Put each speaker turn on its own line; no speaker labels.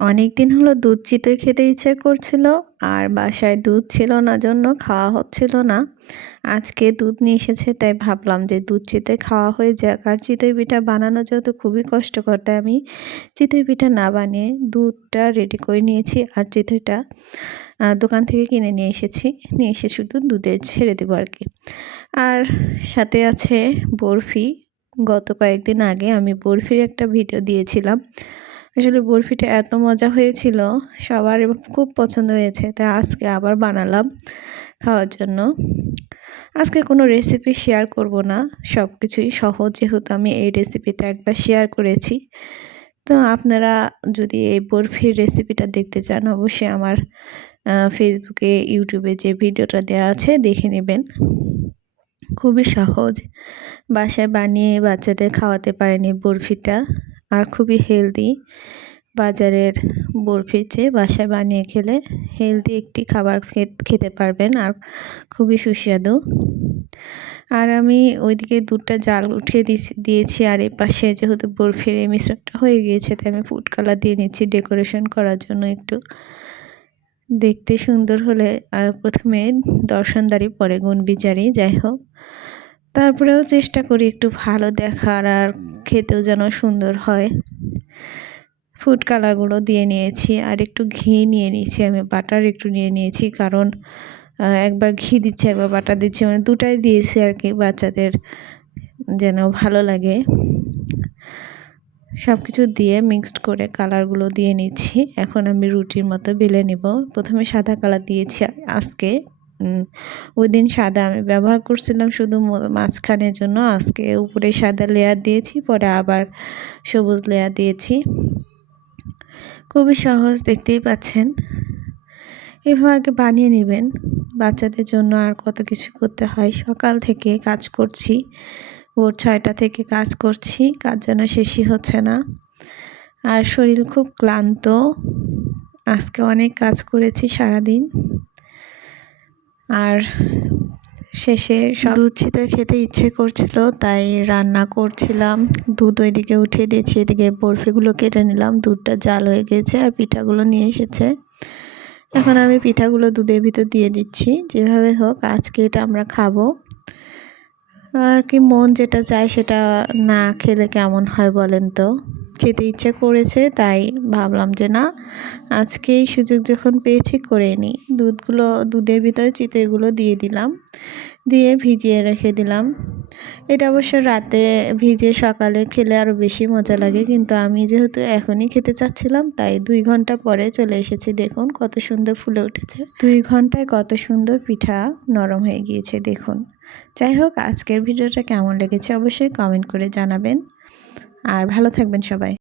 অনেক দিন হলো দুধ চিতই খেতে ইচ্ছে করছিল, আর বাসায় দুধ ছিল না জন্য খাওয়া হচ্ছিল না। আজকে দুধ নিয়ে এসেছে, তাই ভাবলাম যে দুধ চিতই খাওয়া হয়ে যাক। আর চিতই পিঠা বানানো যেহেতু খুবই কষ্টকর, তাই আমি চিতই পিঠা না বানিয়ে দুধটা রেডি করে নিয়েছি আর চিতইটা দোকান থেকে কিনে নিয়ে এসেছি। নিয়ে এসে শুধু দুধে ছেড়ে দেবো আর কি। আর সাথে আছে বরফি। গত কয়েকদিন আগে আমি বরফির একটা ভিডিও দিয়েছিলাম। আসলে বরফিটা এত মজা হয়েছিল, সবার খুব পছন্দ হয়েছে তাই আজকে আবার বানালাম খাওয়ার জন্য। আজকে কোনো রেসিপি শেয়ার করব না সব কিছুই সহজ যেহেতু আমি এই রেসিপিটা একবার শেয়ার করেছি। তো আপনারা যদি এই বরফির রেসিপিটা দেখতে চান, অবশ্যই আমার ফেসবুকে ইউটিউবে যে ভিডিওটা দেওয়া আছে দেখে নেবেন। খুবই সহজ, বাসায় বানিয়ে বাচ্চাদের খাওয়াতে পারেনি বরফিটা আর খুবই হেলদি বাজারের বরফির চেয়ে বাসায় বানিয়ে খেলে হেলদি একটি খাবার খেতে পারবেন আর খুবই সুস্বাদু। আর আমি ওইদিকে দুধটা জাল উঠিয়ে দিয়েছি আর এই পাশে যেহেতু বরফির এই মিশ্রণটা হয়ে গিয়েছে, তাই আমি ফুড কালার দিয়ে নিচ্ছি ডেকোরেশন করার জন্য একটু। দেখতে সুন্দর হলে আর প্রথমে দর্শনদারি, পরে গুণ বিচারি যাই হোক। তারপরেও চেষ্টা করি একটু ভালো দেখার আর খেতেও যেন সুন্দর হয়। ফুড কালারগুলো দিয়ে নিয়েছি আর একটু ঘি নিয়ে নিয়েছি আমি বাটার একটু নিয়ে নিয়েছি কারণ একবার ঘি দিচ্ছি একবার বাটার দিচ্ছি মানে দুটাই দিয়েছি আর কি বাচ্চাদের যেন ভালো লাগে। সব কিছু দিয়ে মিক্সড করে কালারগুলো দিয়ে নিচ্ছি। এখন আমি রুটির মতো বেলে নেব। প্রথমে সাদা কালার দিয়েছি আজকে। ওই দিন সাদা আমি ব্যবহার করছিলাম শুধু মাঝখানের জন্য। আজকে উপরে সাদা লেয়ার দিয়েছি, পরে আবার সবুজ লেয়ার দিয়েছি। খুবই সহজ, দেখতেই পাচ্ছেন। এভাবে আর কি বানিয়ে নেবেন। বাচ্চাদের জন্য আর কত কিছু করতে হয়। সকাল থেকে কাজ করছি, ভোর ছয়টা থেকে কাজ করছি, কাজ যেন শেষই হচ্ছে না। আর শরীর খুব ক্লান্ত। আজকে অনেক কাজ করেছি সারাদিন। আর শেষে সব দুধ খেতে ইচ্ছে করছিল, তাই রান্না করছিলাম। দুধ ওইদিকে উঠিয়ে দিয়েছি, এদিকে বরফিগুলো কেটে নিলাম। দুধটা জাল হয়ে গেছে আর পিঠাগুলো নিয়ে এসেছে। এখন আমি পিঠাগুলো দুধের ভিতর দিয়ে দিচ্ছি, যেভাবে হোক আজকে এটা আমরা খাব। আর কি মন যেটা চায় সেটা না খেলে কেমন হয় বলেন তো? খেতে ইচ্ছে করেছে, তাই ভাবলাম যে না, আজকে এই সুযোগ যখন পেয়েছি করে নিই। দুধগুলো, দুধের ভিতরে চিতইগুলো দিয়ে দিলাম, দিয়ে ভিজিয়ে রেখে দিলাম। এটা অবশ্য রাতে ভিজে সকালে খেলে আরও বেশি মজা লাগে, কিন্তু আমি যেহেতু এখনই খেতে চাচ্ছিলাম, তাই দুই ঘণ্টা পরে চলে এসেছি। দেখুন কত সুন্দর ফুলে উঠেছে। দুই ঘন্টায় কত সুন্দর পিঠা নরম হয়ে গিয়েছে, দেখুন। যাই হোক, আজকের ভিডিওটা কেমন লেগেছে অবশ্যই কমেন্ট করে জানাবেন। আর ভালো থাকবেন সবাই।